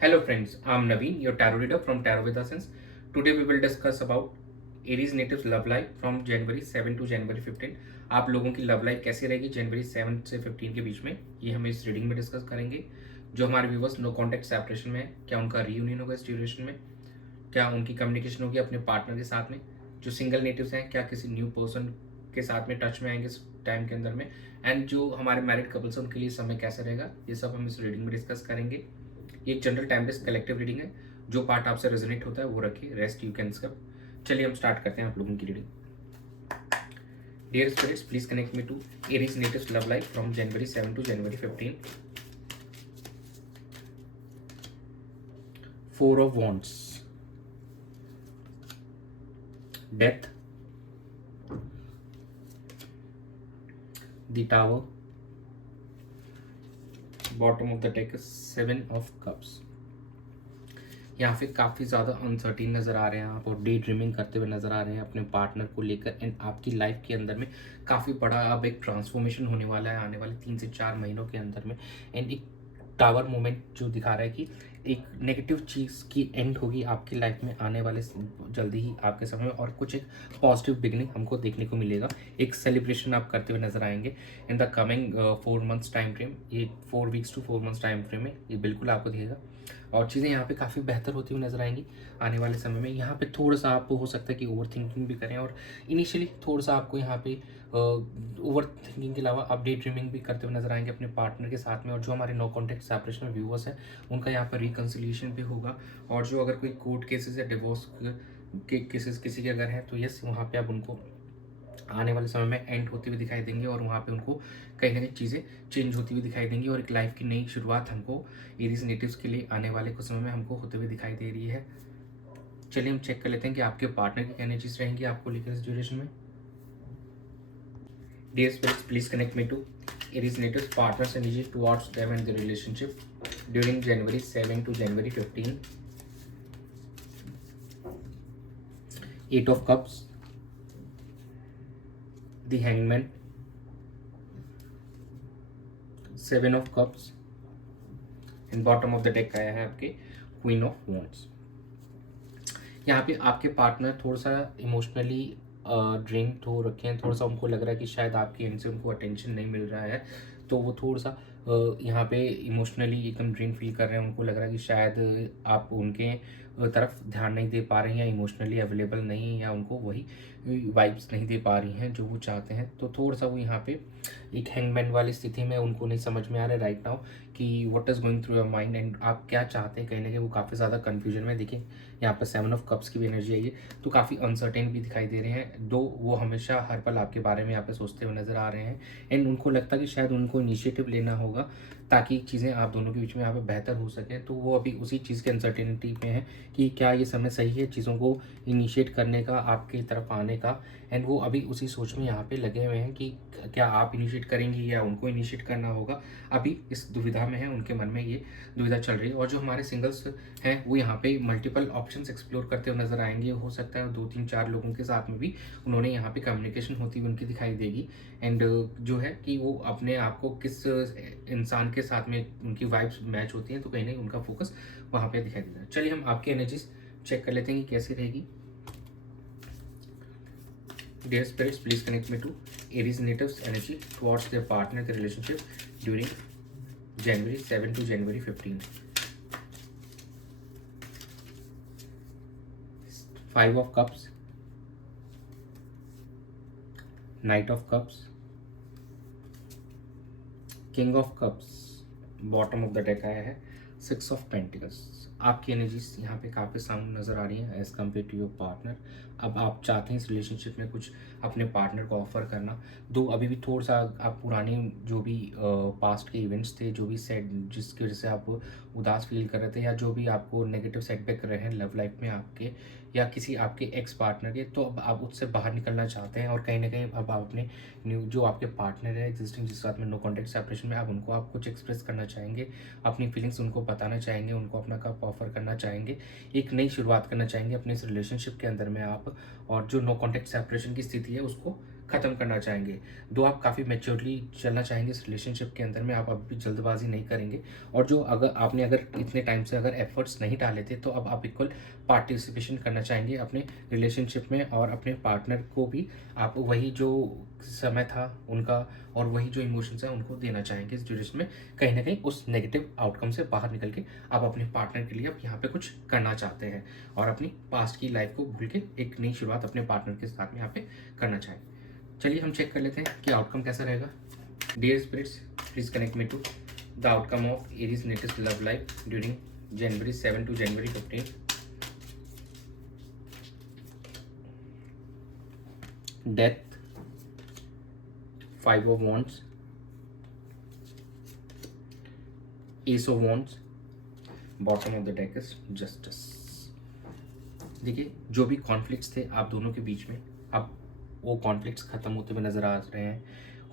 Hello friends, I'm Naveen, your tarot reader from Tarot with Essence. Today we will discuss about Aries natives love life from January 7 to January 15. आप लोगों की love life कैसी रहेगी जनवरी 7 से 15 के बीच में, ये हम इस रीडिंग में डिस्कस करेंगे। जो हमारे व्यूवर्स नो कॉन्टैक्ट सेपरेशन में है, क्या उनका रीयूनियन होगा इस ड्यूरेशन में, क्या उनकी कम्युनिकेशन होगी अपने पार्टनर के साथ में, जो सिंगल नेटिव्स हैं क्या किसी न्यू पर्सन के साथ में टच में आएंगे इस टाइम के अंदर में, एंड जो हमारे मैरिड कपल्स हैं उनके लिए समय कैसा रहेगा, ये सब हम इस रीडिंग में डिस्कस करेंगे। ये एक जनरल टाइमलेस कलेक्टिव रीडिंग है। जो पार्ट आपसे रेजोनेट होता है वो रखिए, रेस्ट यू कैन स्किप। चलिए हम स्टार्ट करते हैं आप लोगों की reading. Dear spirits, please connect me to Aries natives love life from January 7 to January 15। Four of wands, death, the tower, bottom of the deck seven of cups. यहाँ पे काफ़ी ज़्यादा अनसर्टेन नज़र आ रहे हैं आप, और डे ड्रीमिंग करते हुए नज़र आ रहे हैं अपने पार्टनर को लेकर। एंड आपकी लाइफ के अंदर में काफ़ी बड़ा अब एक ट्रांसफॉर्मेशन होने वाला है आने वाले 3 से 4 महीनों के अंदर में। एंड एक टावर मोमेंट जो दिखा रहा है कि एक नेगेटिव चीज़ की एंड होगी आपकी लाइफ में आने वाले जल्दी ही आपके समय में, और कुछ एक पॉजिटिव बिगनिंग हमको देखने को मिलेगा। एक सेलिब्रेशन आप करते हुए नजर आएंगे in the coming 4 months time frame. ये 4 weeks to 4 months time frame है, ये बिल्कुल आपको दिखेगा। और चीज़ें यहाँ पे काफ़ी बेहतर होती हुई नजर आएंगी आने वाले समय में। यहाँ पे थोड़ा सा आपको हो सकता है कि ओवर थिंकिंग भी करें, और इनिशियली थोड़ा सा आपको यहाँ पे ओवर थिंकिंग के अलावा आप डे ड्रीमिंग भी करते हुए नजर आएंगे अपने पार्टनर के साथ में। और जो हमारे नो कॉन्टैक्ट सेपरेशन व्यूवर्स हैं उनका यहाँ पर रिकन्सिलिएशन भी होगा। और जो अगर कोई कोर्ट केसेस या डिवोर्स के केसेस किसी के अगर हैं तो यस, वहाँ पे आप उनको आने वाले समय में एंड होती हुई दिखाई देंगे, और वहाँ पे उनको कहीं ना कहीं चीज़ें चेंज होती हुई दिखाई देंगी, और एक लाइफ की नई शुरुआत हमको एरीज नेटिव्स के लिए आने वाले कुछ समय में हमको होते हुए दिखाई दे रही है। चलिए हम चेक कर लेते हैं कि आपके पार्टनर की एनर्जीज रहेंगी आपको लेकर इस ड्यूरेशन में। Dear spirits, please connect me to Aries natives partners energy towards them and the relationship during January 7 to January 15. Eight of Cups, the Hangman, Seven of Cups, and bottom of the deck आया है आपके Queen of Wands। यहाँ पे आपके partner थोड़ा सा emotionally drain हो रखे हैं, थोड़ा सा उनको लग रहा है कि शायद आपकी एंड से उनको अटेंशन नहीं मिल रहा है, तो वो थोड़ा सा यहाँ पे इमोशनली एकदम ड्रेन फील कर रहे हैं। उनको लग रहा है कि शायद आप उनके तरफ ध्यान नहीं दे पा रहे हैं, या इमोशनली अवेलेबल नहीं है, या उनको वही वाइब्स नहीं दे पा रही हैं जो वो चाहते हैं। तो थोड़ा सा वो यहाँ पे एक हैंगमैन वाली स्थिति में उनको नहीं समझ में आ रहा है राइट नाउ कि what is going through your mind and आप क्या चाहते हैं। कहीं ना कहीं वो काफ़ी ज़्यादा कन्फ्यूजन में। देखिए यहाँ पर 7 ऑफ कप्स की भी एनर्जी आई है, तो काफ़ी अनसर्टेन भी दिखाई दे रहे हैं। दो वो हमेशा हर पल आपके बारे में यहाँ पे सोचते हुए नजर आ रहे हैं, एंड उनको लगता है कि शायद उनको इनिशिएटिव लेना होगा ताकि चीज़ें आप दोनों के बीच में यहाँ पे बेहतर हो सकें। तो वो अभी उसी चीज़ के अनसर्टेनिटी में है कि क्या ये समय सही है चीज़ों को इनिशिएट करने का, आपकी तरफ आने का। एंड वो अभी उसी सोच में यहाँ पे लगे हुए हैं कि क्या आप इनिशिएट करेंगे या उनको इनिशिएट करना होगा। अभी इस दुविधा में है, उनके मन में ये दुविधा चल रही है। और जो हमारे सिंगल्स हैं वो यहाँ पे मल्टीपल ऑप्शंस एक्सप्लोर करते हुए नजर आएंगे। हो सकता है 2 3 4 लोगों के साथ में भी उन्होंने यहाँ पे कम्युनिकेशन होती हुई उनकी दिखाई देगी। एंड जो है कि वो अपने आप को किस इंसान के साथ में उनकी वाइब्स मैच होती हैं, तो कहीं नहीं उनका फोकस वहाँ पे दिखाई देता है। चलिए हम आपकी एनर्जीज चेक कर लेते हैं कि कैसी रहेगी। Dear spirits, please connect me to Aries natives energy towards their partner, the relationship during January 7 to January 15. 5 of Cups, Knight of Cups, King of Cups, bottom of the deck आया है 6 of pentacles. आपकी energies यहाँ पे काफ़ी sound नज़र आ रही हैं as compare to your partner. अब आप चाहते हैं इस रिलेशनशिप में कुछ अपने पार्टनर को ऑफर करना, दो अभी भी थोड़ा सा आप पुरानी जो भी पास्ट के इवेंट्स थे, जो भी सेट जिसकी वजह से आप उदास फील कर रहे थे, या जो भी आपको नेगेटिव सेटबैक रहे हैं लव लाइफ में आपके या किसी आपके एक्स पार्टनर के, तो अब आप उससे बाहर निकलना चाहते हैं। और कहीं ना कहीं अब आप अपने न्यू जो आपके पार्टनर है एग्जिस्टिंग जिस साथ में नो कॉन्टैक्ट सेपरेशन में, आप कुछ एक्सप्रेस करना चाहेंगे, अपनी फीलिंग्स उनको बताना चाहेंगे, उनको अपना कप ऑफर करना चाहेंगे, एक नई शुरुआत करना चाहेंगे अपने इस रिलेशनशिप के अंदर में आप। और जो नो कॉन्टैक्ट सेपरेशन की स्थिति है उसको ख़त्म करना चाहेंगे। दो आप काफ़ी मैच्योरली चलना चाहेंगे इस रिलेशनशिप के अंदर में, आप अभी भी जल्दबाजी नहीं करेंगे। और जो अगर इतने टाइम से अगर एफर्ट्स नहीं डाले थे, तो अब आप इक्वल पार्टिसिपेशन करना चाहेंगे अपने रिलेशनशिप में, और अपने पार्टनर को भी आप वही जो समय था उनका और वही जो इमोशंस हैं उनको देना चाहेंगे इस ड्यूरेशन में। कहीं ना कहीं उस नेगेटिव आउटकम से बाहर निकल के आप अपने पार्टनर के लिए अब यहाँ पे कुछ करना चाहते हैं, और अपनी पास्ट की लाइफ को भूल के एक नई शुरुआत अपने पार्टनर के साथ में यहाँ पे करना चाहेंगे। चलिए हम चेक कर लेते हैं कि आउटकम कैसा रहेगा। Dear spirits, please connect me to the outcome of Aries latest love life during January 7 to January 15. Death, 5 of Wands, Ace of Wands, bottom of the deck is Justice. देखिए, जो भी conflicts थे आप दोनों के बीच में, अब वो कॉन्फ्लिक्ट्स खत्म होते हुए नज़र आ रहे हैं।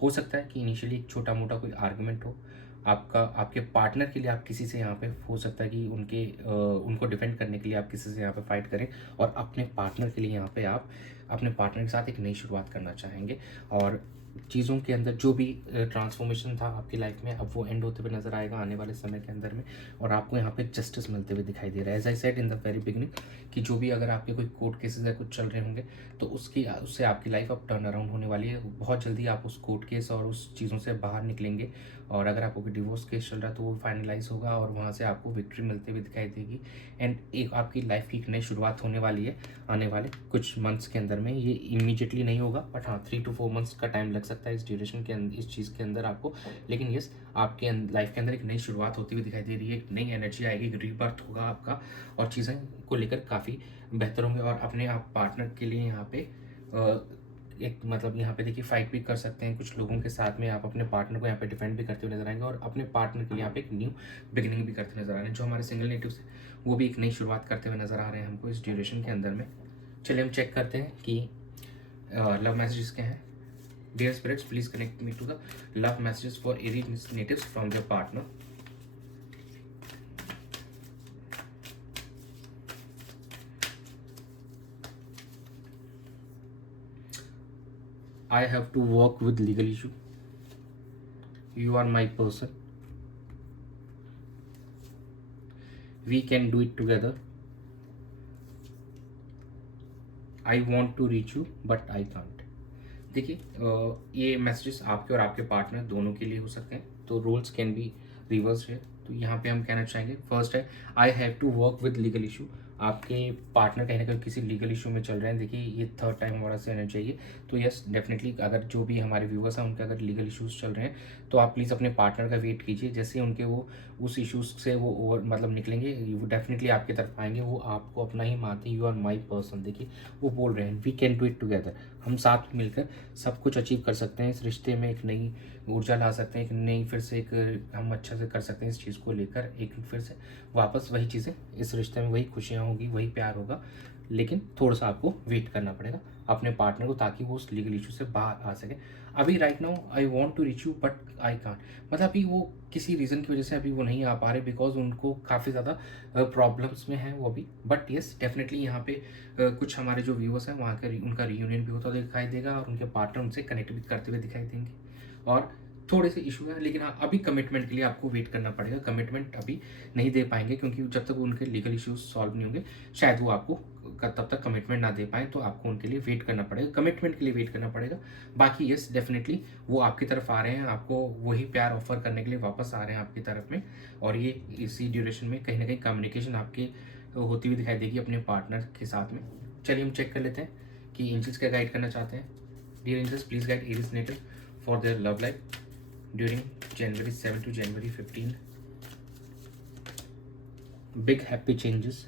हो सकता है कि इनिशियली एक छोटा मोटा कोई आर्गुमेंट हो आपके पार्टनर के लिए, आप किसी से यहाँ पे हो सकता है कि उनको डिफेंड करने के लिए आप किसी से यहाँ पे फाइट करें, और अपने पार्टनर के लिए यहाँ पे आप अपने पार्टनर के साथ एक नई शुरुआत करना चाहेंगे। और चीज़ों के अंदर जो भी ट्रांसफॉर्मेशन था आपकी लाइफ में, अब वो एंड होते हुए नज़र आएगा आने वाले समय के अंदर में, और आपको यहाँ पे जस्टिस मिलते हुए दिखाई दे रहा है। As I said in the very beginning कि जो भी अगर आपके कोई कोर्ट केसेस या कुछ चल रहे होंगे, तो उससे आपकी लाइफ अब टर्न अराउंड होने वाली है। बहुत जल्दी आप उस कोर्ट केस और उस चीज़ों से बाहर निकलेंगे, और अगर आपको कोई डिवोर्स केस चल रहा है तो वो फाइनलाइज होगा, और वहाँ से आपको विक्ट्री मिलते हुए दिखाई देगी। एंड एक आपकी लाइफ की एक नई शुरुआत होने वाली है आने वाले कुछ मंथ्स के अंदर में। ये इमीडिएटली नहीं होगा, बट हाँ 3 to 4 months का टाइम लग सकता है इस ड्यूरेशन के अंदर, इस चीज़ के अंदर आपको। लेकिन यस, आपके लाइफ के अंदर एक नई शुरुआत होती हुई दिखाई दे रही है, एक नई एनर्जी आएगी, एक रीबर्थ होगा आपका, और चीज़ें को लेकर काफ़ी बेहतर होंगे। और अपने आप पार्टनर के लिए यहाँ पे एक मतलब यहाँ पे देखिए फाइट भी कर सकते हैं कुछ लोगों के साथ में, आप अपने पार्टनर को यहाँ पे डिफेंड भी करते हुए नजर आएंगे, और अपने पार्टनर के लिए यहाँ पे एक न्यू बिगिनिंग भी करते नजर आ रहे हैं। जो हमारे सिंगल नेटिव्स हैं वो भी एक नई शुरुआत करते हुए नजर आ रहे हैं हमको इस ड्यूरेशन के अंदर में। चलिए हम चेक करते हैं कि लव मैसेजेस क्या हैं। Dear spirits, please connect me to the love messages for Aries natives from their partner. I have to work with legal issue. You are my person. We can do it together. I want to reach you, but I can't. देखिए, ये messages आपके और आपके partner दोनों के लिए हो सकते हैं, तो रोल्स कैन बी रिवर्स है। तो यहाँ पे हम कहना चाहेंगे, फर्स्ट है I have to work with legal issue. आपके पार्टनर कहीं ना कहीं किसी लीगल इशू में चल रहे हैं। देखिए, ये थर्ड टाइम हमारा से आना चाहिए। तो यस, डेफिनेटली अगर जो भी हमारे व्यूअर्स हैं उनके अगर लीगल इश्यूज चल रहे हैं, तो आप प्लीज़ अपने पार्टनर का वेट कीजिए। जैसे उनके वो उस इश्यूज से वो ओवर मतलब निकलेंगे, वो डेफिनेटली आपकी तरफ आएंगे, वो आपको अपना ही मानते हैं। You are my person. देखिए, वो बोल रहे हैं we can do it together. हम साथ मिलकर सब कुछ अचीव कर सकते हैं इस रिश्ते में, एक नई ऊर्जा ला सकते हैं, एक नई फिर से एक हम अच्छा से कर सकते हैं इस चीज़ को लेकर, एक फिर से वापस वही चीज़ें इस रिश्ते में, वही खुशियाँ होगी, वही प्यार होगा। लेकिन थोड़ा सा आपको वेट करना पड़ेगा अपने पार्टनर को, ताकि वो उस लीगल इशू से बाहर आ सके। अभी right now I want to reach you but I can't, मतलब अभी वो किसी रीज़न की वजह से अभी वो नहीं आ पा रहे, बिकॉज उनको काफ़ी ज़्यादा प्रॉब्लम्स में हैं वो भी। बट येस, डेफिनेटली यहाँ पे कुछ हमारे जो व्यूअर्स हैं वहाँ का उनका रियूनियन भी होता दिखाई देगा, और उनके पार्टनर उनसे कनेक्ट भी करते हुए दिखाई देंगे। और थोड़े से इशू है, लेकिन हाँ अभी कमिटमेंट के लिए आपको वेट करना पड़ेगा। कमिटमेंट अभी नहीं दे पाएंगे, क्योंकि जब तक उनके लीगल इश्यूज सॉल्व नहीं होंगे शायद वो आपको तब तक कमिटमेंट ना दे पाए। तो आपको उनके लिए वेट करना पड़ेगा, कमिटमेंट के लिए वेट करना पड़ेगा। बाकी यस, डेफिनेटली वो आपकी तरफ आ रहे हैं, आपको वही प्यार ऑफर करने के लिए वापस आ रहे हैं आपकी तरफ में। और ये इसी ड्यूरेशन में कहीं ना कहीं कम्युनिकेशन आपकी होती हुई दिखाई देगी अपने पार्टनर के साथ में। चलिए हम चेक कर लेते हैं कि एंजल्स क्या गाइड करना चाहते हैं। Dear angels, please guide Aries native for their love life during January 7 to January 15. Big happy changes,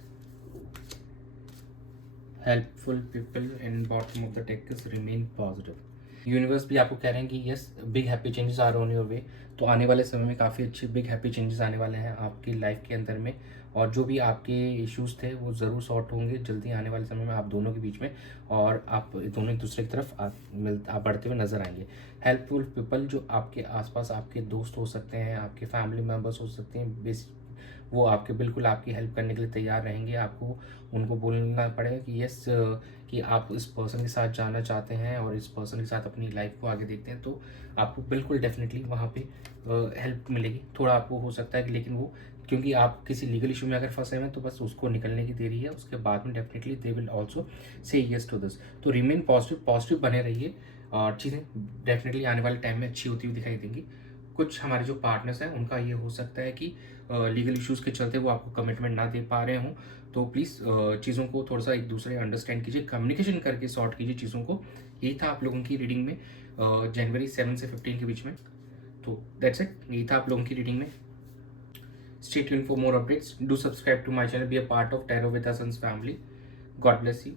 helpful people, and bottom of the deck is remain positive. Universe भी आपको कह रहे हैं कि yes, big happy changes are on your way. तो आने वाले समय में काफ़ी अच्छी बिग हैप्पी चेंजेस आने वाले हैं आपकी लाइफ के अंदर में, और जो भी आपके इश्यूज थे वो ज़रूर सॉर्ट होंगे जल्दी आने वाले समय में आप दोनों के बीच में, और आप दोनों एक दूसरे की तरफ आप बढ़ते हुए नजर आएंगे। हेल्पफुल पीपल जो आपके आसपास आपके दोस्त हो सकते हैं, आपके फैमिली मेम्बर्स हो सकते हैं, वो आपके बिल्कुल आपकी हेल्प करने के लिए तैयार रहेंगे। आपको उनको बोलना पड़ेगा कि यस, कि आप इस पर्सन के साथ जाना चाहते हैं और इस पर्सन के साथ अपनी लाइफ को आगे देखते हैं, तो आपको बिल्कुल डेफिनेटली वहाँ पे हेल्प मिलेगी। थोड़ा आपको हो सकता है कि, लेकिन वो क्योंकि आप किसी लीगल इशू में अगर फंसे हुए हैं तो बस उसको निकलने की देरी है, उसके बाद में definitely they will also say yes to this. तो रिमेन पॉजिटिव, पॉजिटिव बने रहिए और चीज़ें डेफिनेटली आने वाले टाइम में अच्छी होती हुई दिखाई देंगी। कुछ हमारे जो पार्टनर्स हैं उनका ये हो सकता है कि लीगल इश्यूज़ के चलते वो आपको कमिटमेंट ना दे पा रहे हों, तो प्लीज़ चीज़ों को थोड़ा सा एक दूसरे अंडरस्टैंड कीजिए, कम्युनिकेशन करके सॉर्ट कीजिए चीज़ों को। यही था आप लोगों की रीडिंग में जनवरी 7 से 15 के बीच में। तो दैट्स इट, यही था आप लोगों की रीडिंग में। Stay tuned for more updates. Do subscribe to my channel. Be a part of Tarot with Our Sons family. God bless you.